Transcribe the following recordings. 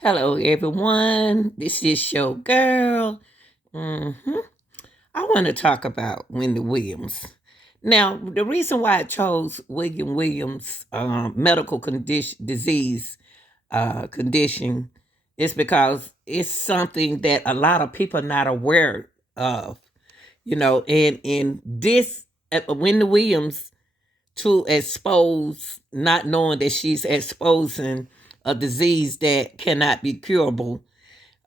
Hello, everyone. This is your girl. hmm I want to talk about Wendy Williams. Now, the reason why I chose William Williams' medical condition is because it's something that a lot of people are not aware of. And in this, Wendy Williams to expose, not knowing that she's exposing a disease that cannot be curable,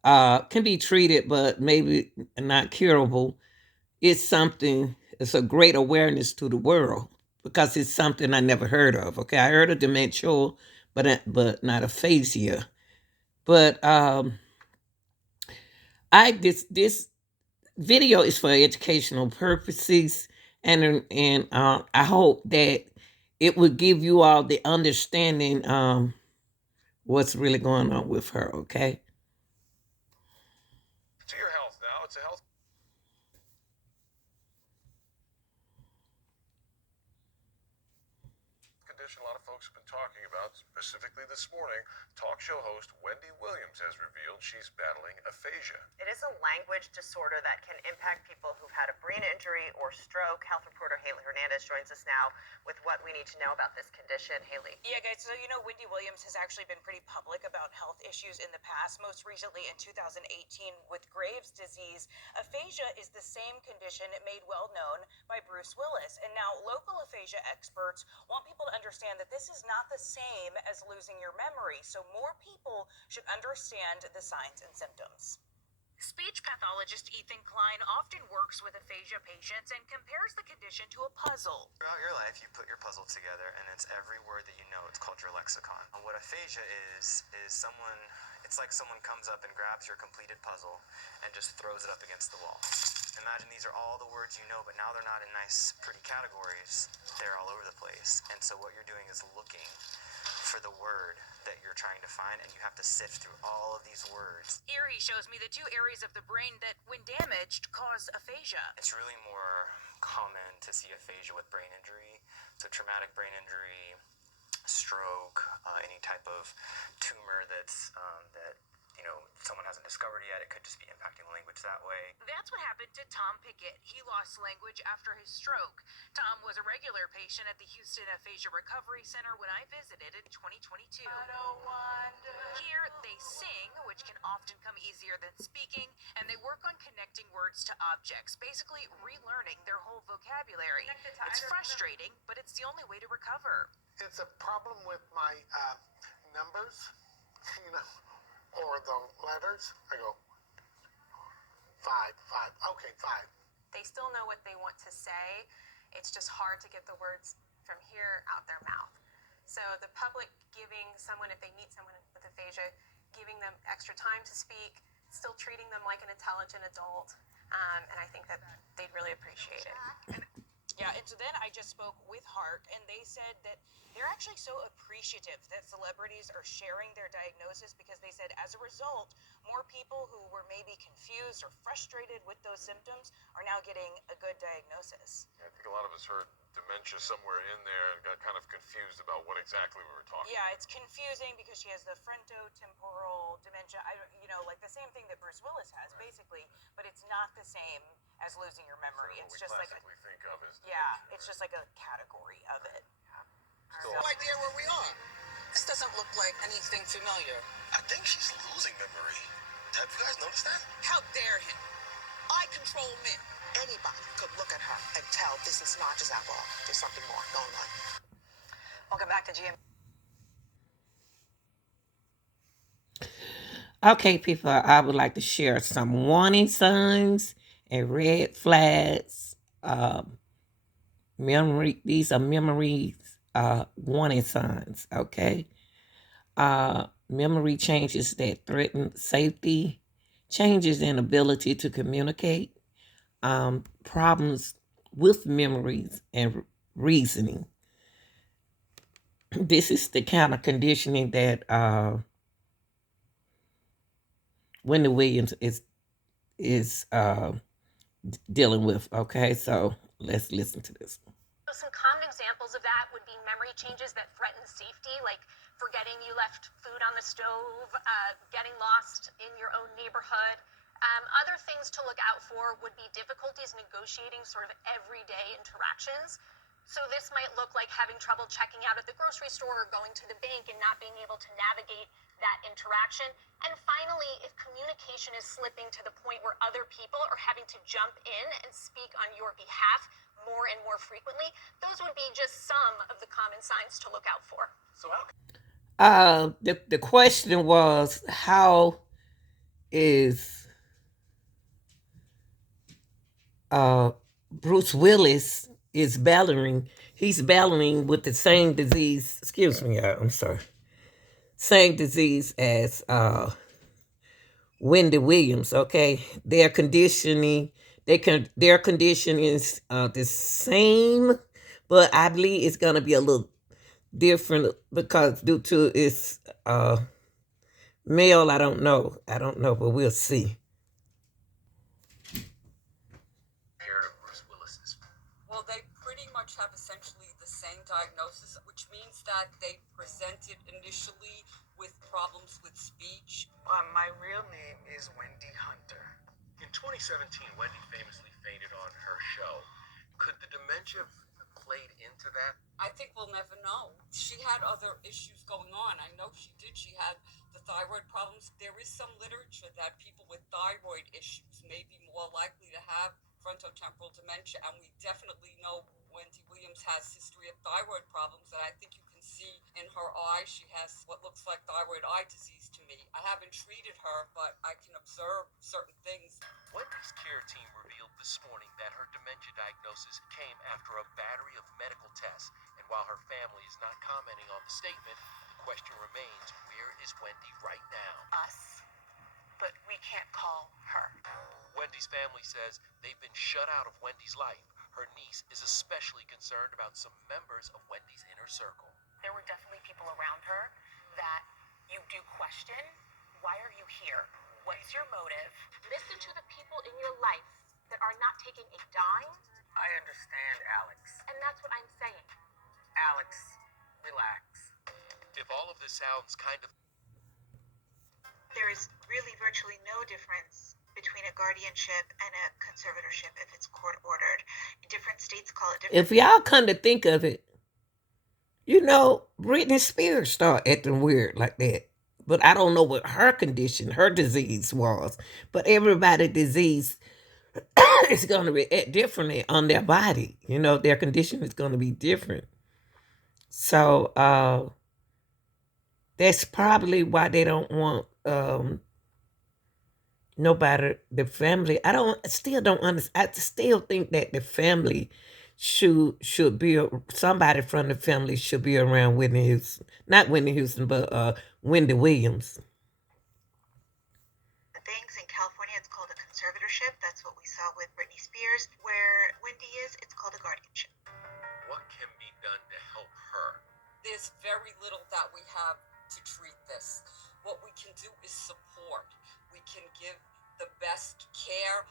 can be treated, but maybe not curable. It's a great awareness to the world because it's something I never heard of. Okay, I heard of dementia, but not aphasia. But I this video is for educational purposes, and I hope that it will give you all the understanding what's really going on with her. Okay. To your health now. It's a health condition a lot of folks have been talking about, specifically this morning. Talk show host Wendy Williams has revealed she's battling aphasia. It is a language disorder that can impact people who've had a brain injury or stroke. Health reporter Haley Hernandez joins us now with what we need to know about this condition. Haley. Yeah, guys, so Wendy Williams has actually been pretty public about health issues in the past, most recently in 2018 with Graves' disease. Aphasia is the same condition made well known by Bruce Willis. And now local aphasia experts want people to understand that this is not the same as losing your memory, so more people should understand the signs and symptoms. Speech pathologist Ethan Klein often works with aphasia patients and compares the condition to a puzzle. Throughout your life, you put your puzzle together, and it's every word that you know. It's called your lexicon. And what aphasia is it's like someone comes up and grabs your completed puzzle and just throws it up against the wall. Imagine these are all the words you know, but now they're not in nice, pretty categories. They're all over the place. And so what you're doing is looking for the word that you're trying to find, and you have to sift through all of these words. Erie shows me the two areas of the brain that, when damaged, cause aphasia. It's really more common to see aphasia with brain injury, so traumatic brain injury, stroke, any type of tumor that someone hasn't discovered yet. It could just be impacting the language that way. That's what happened to Tom Pickett. He lost language after his stroke. Tom was a regular patient at the Houston Aphasia Recovery Center when I visited in 2022. I don't wonder. Here, they sing, which can often come easier than speaking, and they work on connecting words to objects, basically relearning their whole vocabulary. It's frustrating, but it's the only way to recover. It's a problem with my numbers, or the letters. I go, five, okay, five. They still know what they want to say. It's just hard to get the words from here out their mouth. So the public giving someone, if they meet someone with aphasia, giving them extra time to speak, still treating them like an intelligent adult, and I think that they'd really appreciate it. Yeah, and so then I just spoke with Heart, and they said that they're actually so appreciative that celebrities are sharing their diagnosis, because they said as a result, more people who were maybe confused or frustrated with those symptoms are now getting a good diagnosis. I think a lot of us heard dementia somewhere in there and got kind of confused about what exactly we were talking Yeah, it's confusing because she has the frontotemporal dementia, like the same thing that Bruce Willis has, basically, but it's not the same as losing your memory. What It's we just like classically think of as yeah, it's just like a category of it. Still, No idea where we are. This doesn't look like anything familiar. I think she's losing memory. Have you guys noticed that? How dare him? I control men. Anybody could look at her and tell this is not just alcohol. There's something more going on. Welcome back to GM. Okay, people, I would like to share some warning signs and red flags. These are memory warning signs, okay? Memory changes that threaten safety, changes in ability to communicate, problems with memories and reasoning. This is the kind of conditioning that Wendy Williams is dealing with. Okay, so let's listen to this. So some common examples of that would be memory changes that threaten safety, like forgetting you left food on the stove, getting lost in your own neighborhood. Other things to look out for would be difficulties negotiating sort of everyday interactions. So this might look like having trouble checking out at the grocery store or going to the bank and not being able to navigate that interaction. And finally, if communication is slipping to the point where other people are having to jump in and speak on your behalf more and more frequently, those would be just some of the common signs to look out for. So how The question was, how is Bruce Willis is battling? He's battling with the same disease. Excuse me, I'm sorry. Same disease as Wendy Williams. Okay, their conditioning is the same, but I believe it's gonna be a little different because due to its male. I don't know, but we'll see. compared to Bruce Willis's? Well, they pretty much have essentially the same diagnosis, which means that they presented initially with problems with speech. My real name is Wendy Hunter. In 2017, Wendy famously fainted on her show. Could the dementia have played into that? I think we'll never know. She had other issues going on. I know she did. She had the thyroid problems. There is some literature that people with thyroid issues may be more likely to have frontotemporal dementia, and we definitely know Wendy Williams has history of thyroid problems, and I think you can see in her eye she has what looks like thyroid eye disease to me. I haven't treated her, but I can observe certain things. Wendy's care team revealed this morning that her dementia diagnosis came after a battery of medical tests. And while her family is not commenting on the statement, the question remains, where is Wendy right now? Us, but we can't call her. Wendy's family says they've been shut out of Wendy's life. Her niece is especially concerned about some members of Wendy's inner circle. There were definitely people around her that you do question. Why are you here? What is your motive? Listen to the people in your life that are not taking a dime. I understand, Alex. And that's what I'm saying. Alex, relax. If all of this sounds kind of... There is really virtually no difference between a guardianship and a conservatorship if it's court ordered. Different states call it different. If y'all come to think of it, Britney Spears started acting weird like that. But I don't know what her condition, her disease was. But everybody's disease is going to react differently on their body. Their condition is going to be different. So that's probably why they don't want nobody, the family. I still don't understand. I still think that the family should be, somebody from the family should be around Whitney Houston. Not Whitney Houston, but Wendy Williams. Things in California, it's called a conservatorship. That's what we saw with Britney Spears. Where Wendy is, it's called a guardianship. What can be done to help her? There's very little that we have to treat this. What we can do is support. We can give the best care,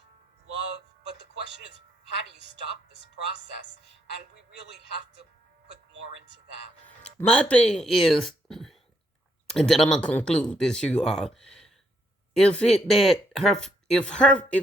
love, but the question is, how do you stop this process? And we really have to put more into that. My thing is, and then I'm gonna conclude this, if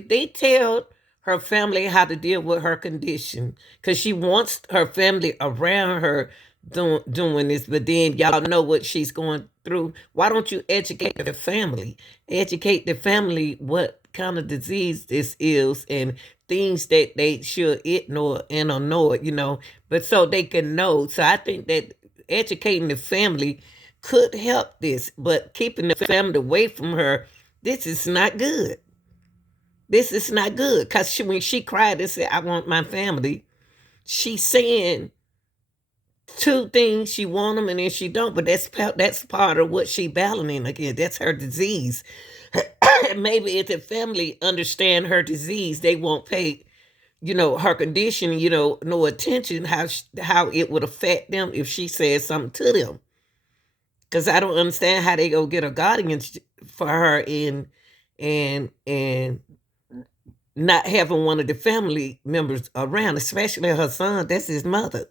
they tell her family how to deal with her condition, because she wants her family around her doing this, but then y'all know what she's going through. Why don't you educate the family? Educate the family what kind of disease this is and things that they should ignore and ignore, but so they can know. So I think that educating the family could help this, but keeping the family away from her, this is not good. This is not good, because when she cried and said, I want my family, she's saying two things. She want them and then she don't, but that's part of what she battling again. That's her disease. Maybe if the family understand her disease, they won't pay, her condition, no attention how it would affect them if she says something to them. Because I don't understand how they go get a guardian for her and not having one of the family members around, especially her son. That's his mother.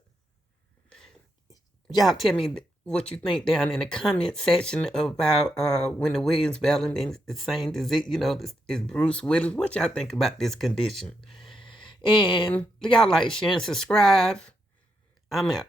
Y'all tell me, what you think down in the comment section about Wendy Williams battling in the same disease, is Bruce Willis. What y'all think about this condition? And y'all like, share, and subscribe. I'm out.